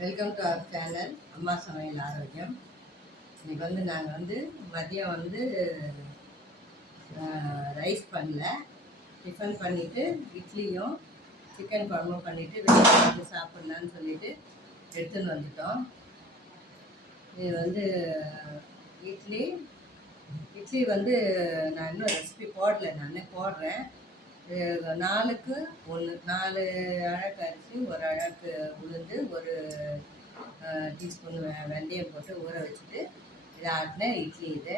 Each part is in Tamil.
வெல்கம் டு அவர் சேனல் அம்மா சமையல் ஆரோக்கியம் இன்றைக்கி வந்து நாங்கள் வந்து மதியம் வந்து ரைஸ் பண்ணல. டிஃபன் பண்ணிவிட்டு இட்லியும் சிக்கன் குழம்பும் பண்ணிவிட்டு வெளியே வந்து சாப்பிட்லான்னு சொல்லிட்டு எடுத்துன்னு வந்துட்டோம். இது வந்து இட்லி. இட்லி வந்து நான் இன்னும் ரெசிபி போடல நான் போடுறேன். நாலுக்கு ஒன்று நாலு அழகு அரிசி ஒரு அழகு உளுந்து ஒரு டீஸ்பூன் வெந்தயம் போட்டு ஊற வச்சுட்டு இதை ஆட்டின இட்லி இது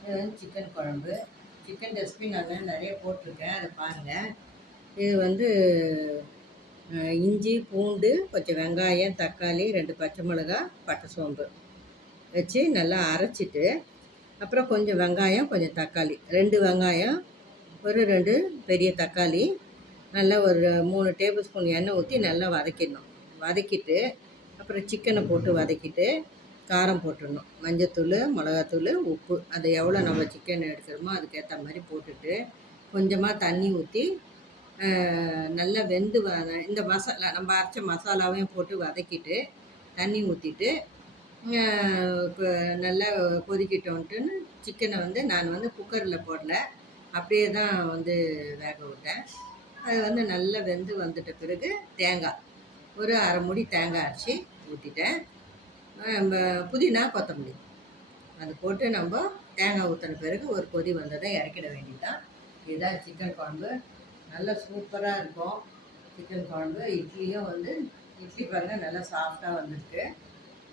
இது வந்து சிக்கன் குழம்பு. சிக்கன் ரெசிபி நான் நிறைய போட்டிருக்கேன் அதை பாருங்கள் இது வந்து இஞ்சி பூண்டு கொஞ்சம் வெங்காயம் தக்காளி ரெண்டு பச்சை மிளகா பட்டை சோம்பு வச்சு நல்லா அரைச்சிட்டு அப்புறம் கொஞ்சம் வெங்காயம் கொஞ்சம் தக்காளி ரெண்டு வெங்காயம் ஒரு ரெண்டு பெரிய தக்காளி நல்லா ஒரு மூணு டேபிள் ஸ்பூன் எண்ணெய் ஊற்றி நல்லா வதக்கிடணும். வதக்கிட்டு அப்புறம் சிக்கனை போட்டு வதக்கிட்டு காரம் போட்டுடணும். மஞ்சத்தூள் மிளகாத்தூள் உப்பு அது எவ்வளோ நம்ம சிக்கன் எடுக்கிறோமோ அதுக்கேற்ற மாதிரி போட்டுட்டு கொஞ்சமாக தண்ணி ஊற்றி நல்லா வெந்து வ இந்த மசாலா நம்ம அரைச்ச மசாலாவையும் போட்டு வதக்கிட்டு தண்ணி ஊற்றிட்டு நல்லா கொதிக்கிட்டோன்ட்டுன்னு சிக்கனை வந்து நான் வந்து குக்கரில் போடல. அப்படியே தான் வந்து வேக விட்டேன். அது வந்து நல்லா வெந்து வந்துட்ட பிறகு தேங்காய் ஒரு அரை மூடி தேங்காய் அரைச்சி ஊற்றிட்டேன் புதினா கொத்தமல்லி அது போட்டு நம்ம தேங்காய் ஊற்றின பிறகு ஒரு கொதி வந்ததை இறக்கிட வேண்டியதுதான். இதுதான் சிக்கன் குழம்பு. நல்லா சூப்பராக இருக்கும். சிக்கன் குழம்பு. இட்லியும் வந்து இட்லி பாருங்கள் நல்லா சாஃப்டாக வந்திருக்கு.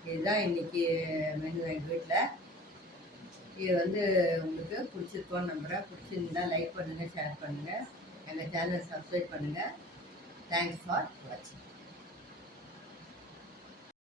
இதுதான் இன்றைக்கி மெனு எங்கள் வீட்டில் இது வந்து உங்களுக்கு பிடிச்சிருக்கோன்னு நம்புகிறேன் பிடிச்சிருந்தா லைக் பண்ணுங்கள் ஷேர் பண்ணுங்கள் எங்கள் சேனல் சப்ஸ்கிரைப் பண்ணுங்கள் தேங்க்ஸ் ஃபார் வாட்சிங்